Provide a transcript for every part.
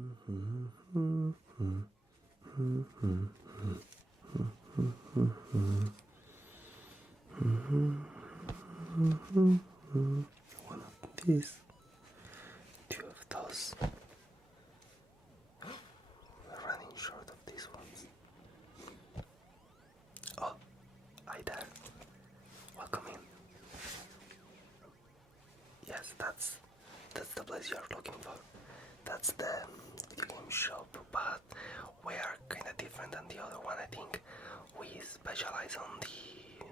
One of these, two of those. We're running short of these ones. Oh, hi there. Welcome in. Yes, that's the place you're looking for. That's the video game shop, but we are kinda different than the other one. I think we specialize on the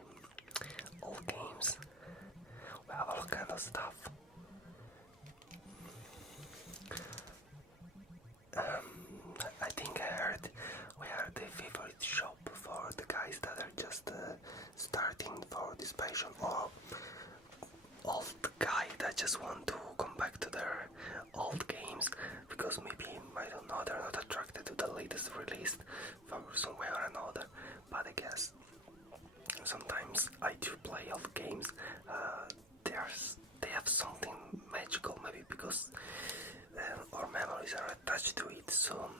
old games. We have all kind of stuff. I think I heard we are the favorite shop for the guys that are just starting for this passion, or old guy that just want to come back to their old games because maybe, I don't know, they're not attracted to the latest release for some way or another. But I guess sometimes I do play old games. They have something magical, maybe because our memories are attached to it. So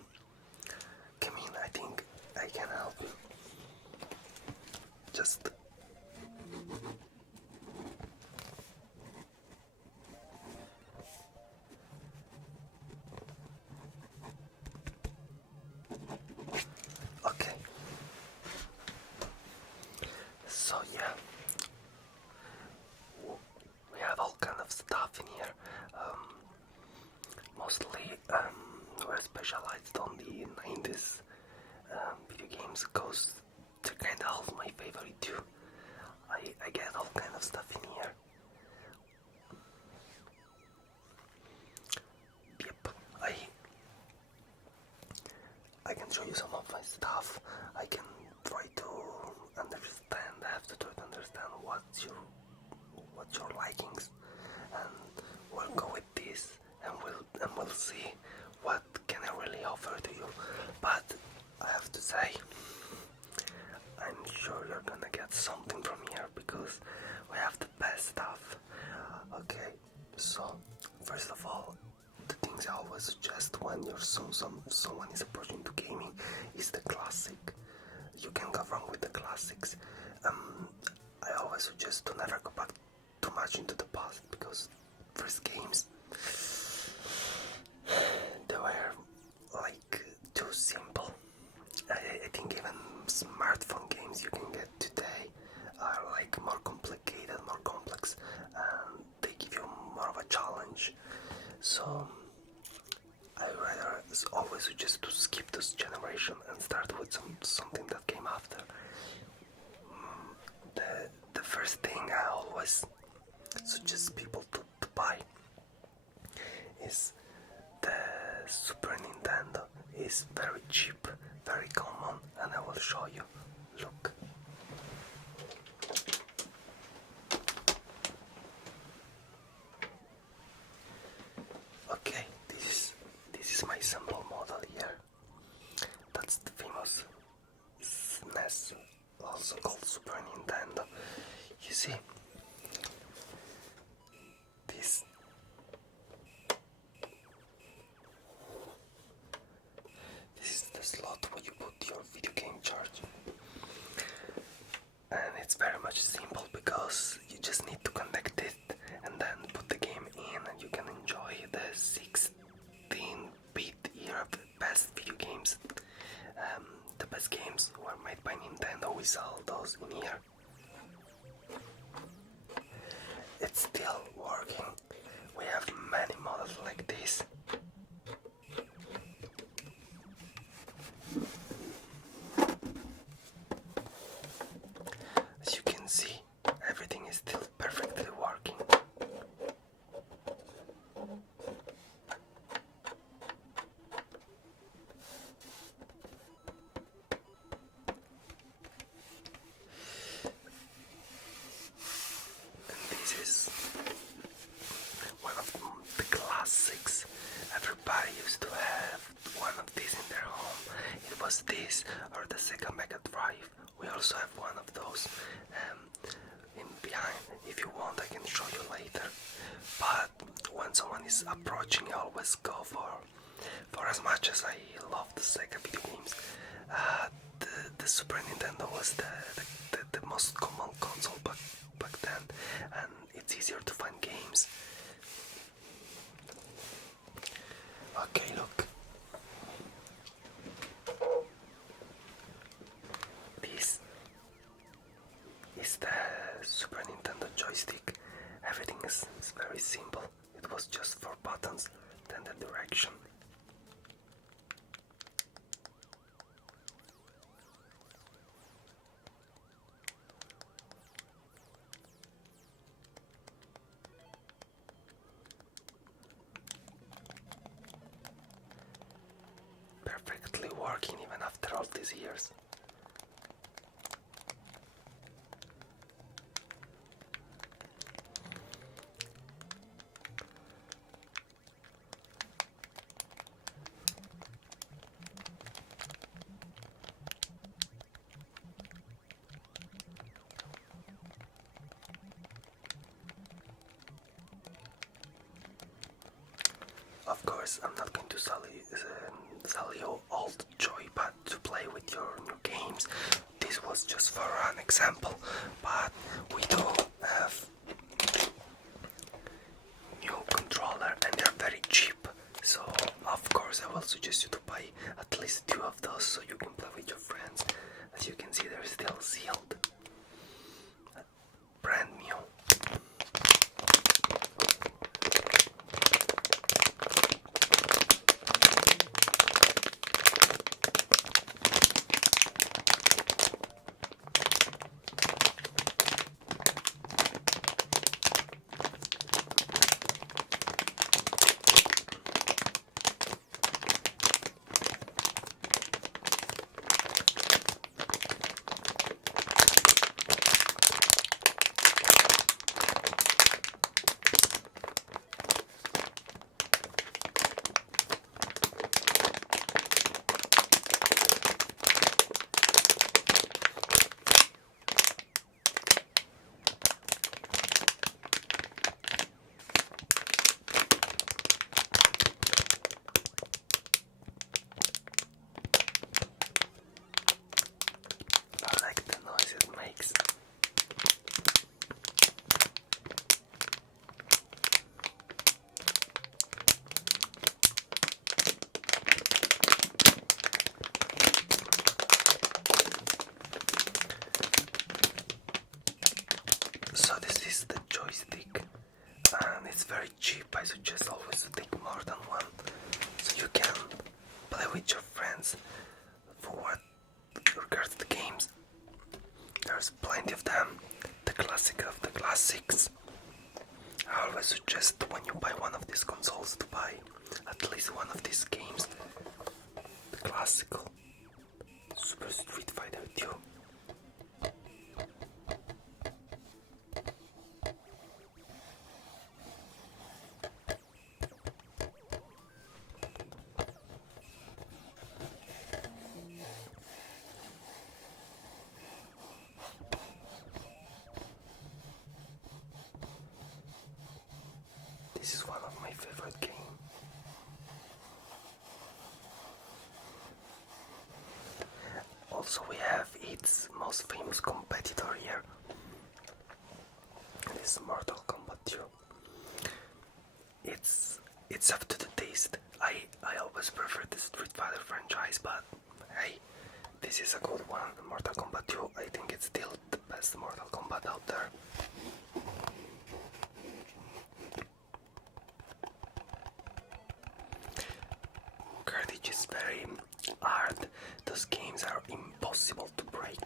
come in, I think I can help you. Just okay. So yeah, we have all kind of stuff in here. Mostly we're specialized on the 90s video games because they're kind of my favorite too. I get all kind of stuff in here. Yep, I can show you some of my stuff. I can try to understand. I have to try to understand what's your likings, and we'll go with this, and we'll see what can I really offer to you. But I have to say, I'm sure you're gonna get something from here because we have the best stuff. Okay, so first of all, the things I always suggest when someone is approaching to gaming is the classic. You can go wrong with the classics. I always suggest to never go back too much into the past because first games, they were like too simple. I think even smartphone games you can get today are like more complicated, more complex, and they give you more of a challenge. So I rather always suggest to skip this generation and start with something that came after. The first thing I always suggest people to buy is the Super Nintendo. It's very cheap, very common, and I will show you. Look. Okay, this is my sample model here. That's the famous SNES, also called Super Nintendo. You see, this is the slot where you put your video game charge, and it's very much simple because you just need to connect it and then put the game in, and you can enjoy the 16-bit era of the best video games. The best games were made by Nintendo. We sell those in here. It's still working. We have many models like this. As you can see, everything is still perfectly working. Everybody used to have one of these in their home. It was this or the Sega Mega Drive. We also have one of those in behind. If you want, I can show you later. But when someone is approaching, I always go for For as much as I love the Sega video games, the Super Nintendo was the most common console back then, and it's easier to find games. Okay, look. This is the Super Nintendo joystick. Everything is very simple. It was just 4 buttons, then the direction. Perfectly working even after all these years. Of course, I'm not going to sell you all the joypad to play with your new games. This was just for an example, but we do have new controller and they're very cheap. So of course I will suggest you to buy at least 2 of those so you can play with your friends. As you can see, they're still sealed. Brand new. So this is the joystick, and it's very cheap. I suggest always to take more than one, so you can play with your friends. For what regards the games, there's plenty of them. The classic of the classics. I always suggest when you buy one of these consoles to buy at least one of these games. The classical Super Street Fighter 2. This is one of my favorite games. Also, we have its most famous competitor here. This is Mortal Kombat 2. It's up to the taste. I always prefer the Street Fighter franchise, but hey, this is a good one. Mortal Kombat 2, I think it's still the best Mortal Kombat out there. Cartridge is very hard. Those games are impossible to break.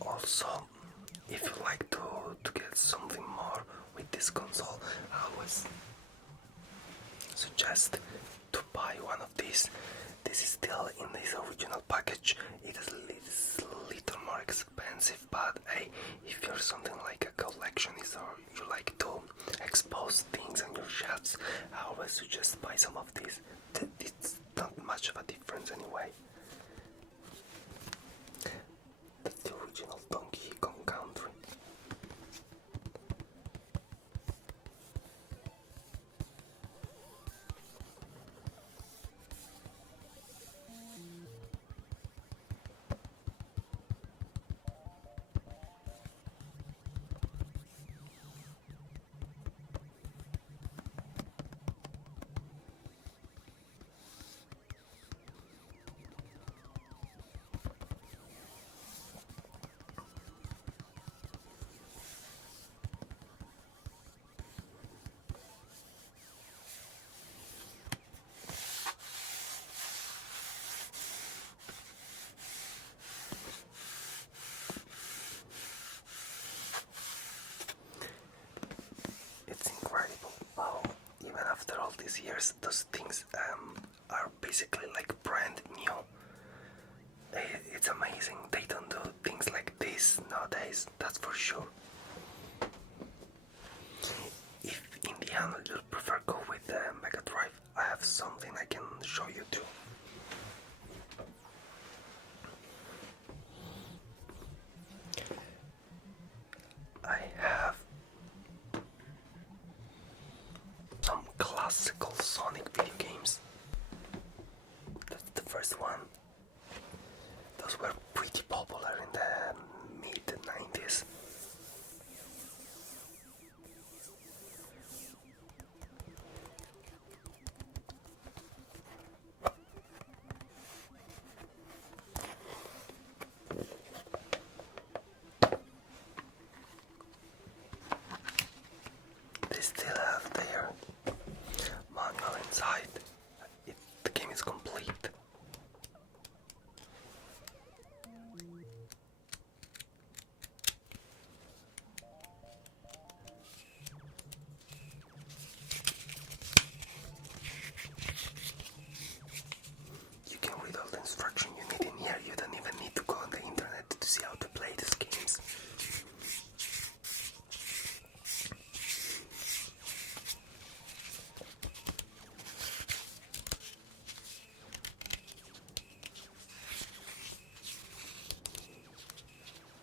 Also, if you like to get something more with this console, I always suggest to buy one of these. This is still in this original package. It is a little more expensive, but if you're something like a collectionist or you like to expose things on your shelves. I always suggest buy some of these. It's not much of a difference anyway. That's the original Donkey Kong Country. It's incredible how even after all these years those things are basically like brand new. It's amazing. They don't do things like this nowadays, that's for sure. If in the end you'll prefer go with the Mega Drive, I have something I can show you too. I have some classical Sonic video games. That's the first one. Those were pretty popular in the mid-90s. They still have their manual inside. The game is complete. You can read all the instruction you need in here. You don't even need to go on the internet to see how to play these games.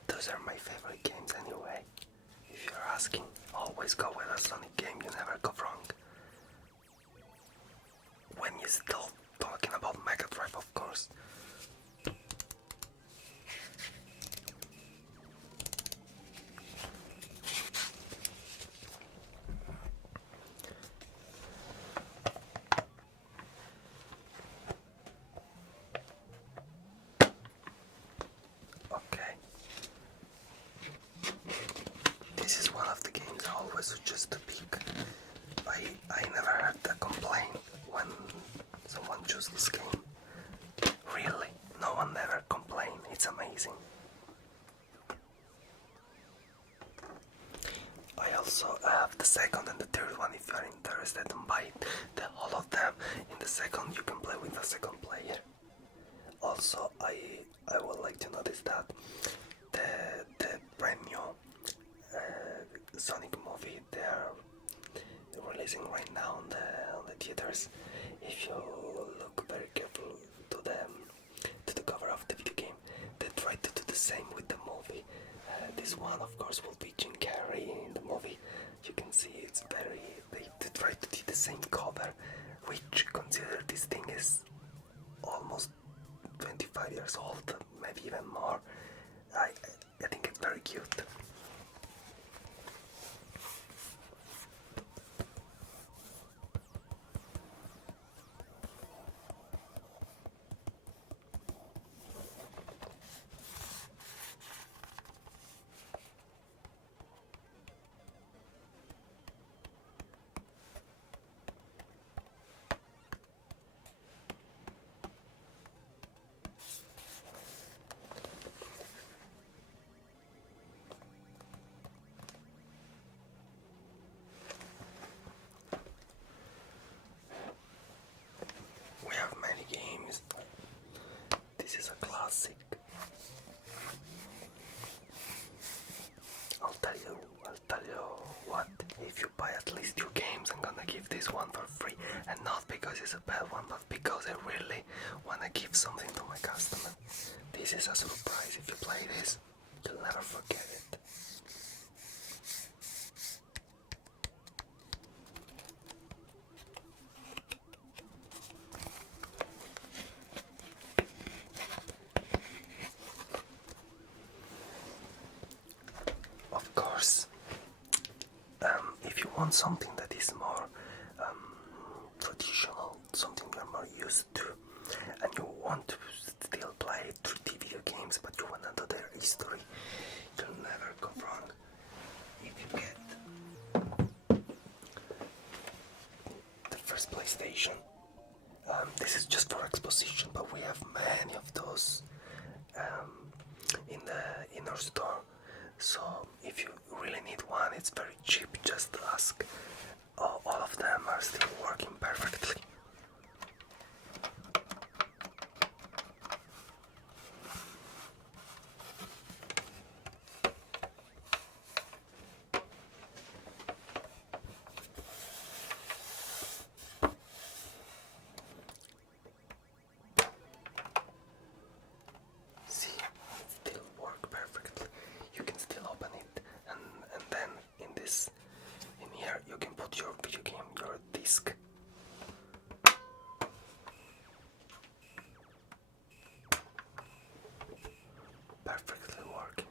Those are my favorite games anyway. If you're asking, always go with a Sonic game, you never go wrong. When you're still talking about Mega Drive, of course. Okay. This is one of the games I always suggest to pick. I never heard a complaint when someone chose this game. Really, no one ever complained. It's amazing. I also have the second and the third one if you are interested in buying all of them. In the second you can play with a second player. Also, I would like to notice that the brand new Sonic movie they're releasing right now on the theaters. If you look very careful to the cover of the video game, they try to do the same with the movie. This one, of course, will be Jim Carrey in the movie. You can see it's very. They try to do the same cover, which consider this thing is almost 25 years old, maybe even more. I think it's very cute. this one for free, and not because it's a bad one, but because I really want to give something to my customer. This is a surprise. If you play this, you'll never forget it. Of course, if you want something that is more traditional, something you're more used to, and you want to still play 3D video games, but you want to know their history, you'll never go wrong if you get the first PlayStation. This is just for exposition, but we have many of those in our store. So if you really need one, it's very cheap, just ask. All of them are still working perfectly. See, it still works perfectly. You can still open it, and then in here you can put your video game, your disc. Perfectly working.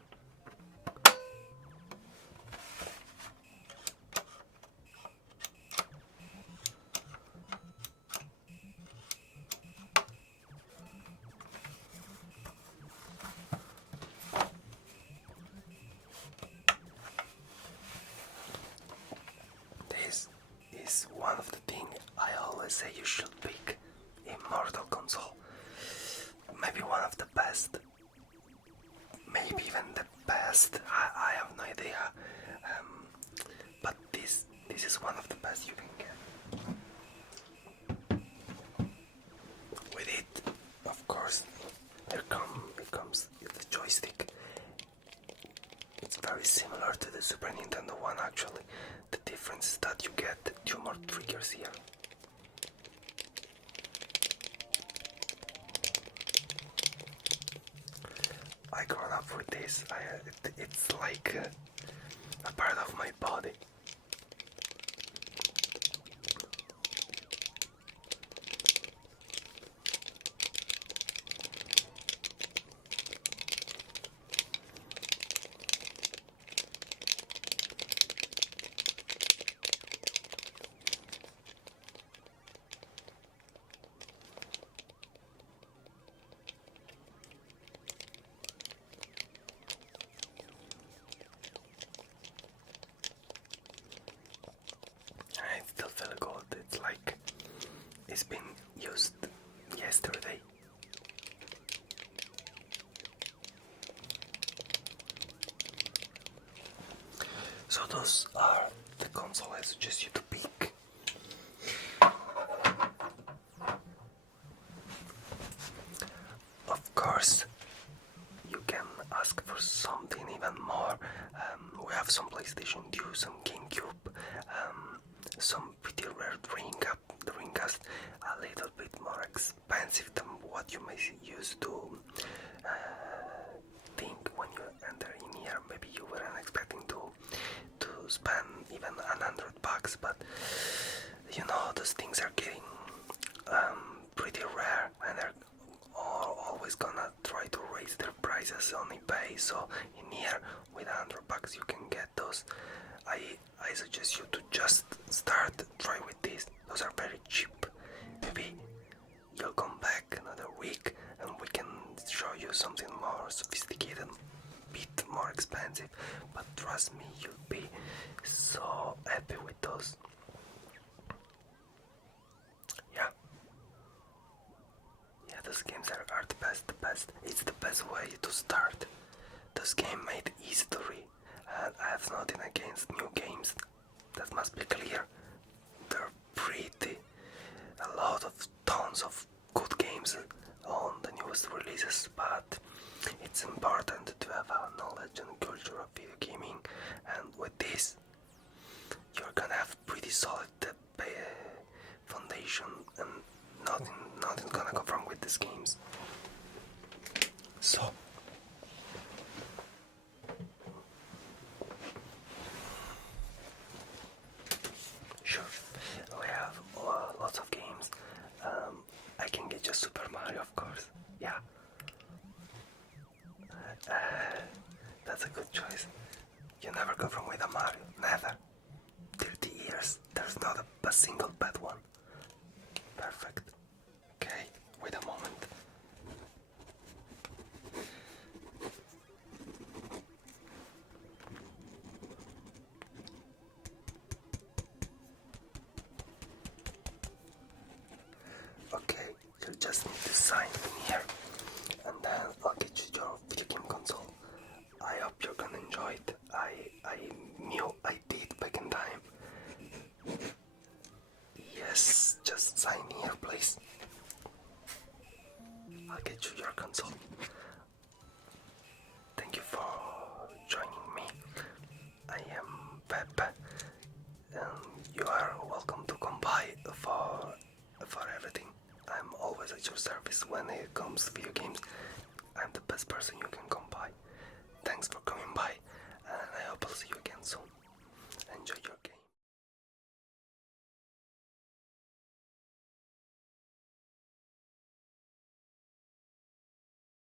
This is one of the things I always say you should pick. Immortal console. Maybe one of the best. Maybe even the best. I have no idea. But this is one of the best you can get. With it, of course, it comes the joystick. It's very similar to the Super Nintendo one, actually. The difference is that you get 2 more triggers here. I grew up with this. It's like a part of my body. I still feel good. It's like it's been used yesterday. So those are the console I suggest you to pick. Of course, you can ask for something even more. We have some PlayStation 2, some GameCube, some pretty rare Dreamcast, a little bit more expensive than what you may used to think when you enter in here. Maybe you weren't expecting to spend even $100, but you know those things are getting pretty rare, and they're always gonna try to raise their prices on eBay. So in here, with $100 you can get those. I suggest you to just try with this. Those are very cheap. Maybe you'll come back another week and we can show you something more sophisticated, bit more expensive, but trust me, you'll be so happy with those. Yeah, those games are the best. It's the best way to start. Those games made history, and I have nothing against new games. That must be clear. They're pretty. A lot of tons of good games on the newest releases, but it's important to have a knowledge and culture of video gaming, and with this you're gonna have pretty solid nothing's gonna go wrong with these games. So, sure, we have lots of games. I can get you Super Mario, of course. Yeah. That's a good choice. You never go wrong with a Mario. Never. 30 years, there's not a single bad one. Perfect. Okay, wait a moment. Okay, you just need to sign in here, and then I'll get you your video game console. I hope you're gonna enjoy it. I knew I did back in time. Yes, just sign here, please. I'll get you your console. Thank you for joining me. I am Pepu, and you are welcome to come by for everything. I'm always at your service when it comes to video games. I'm the best person you can come by. Thanks for coming by, and I hope I'll see you again soon.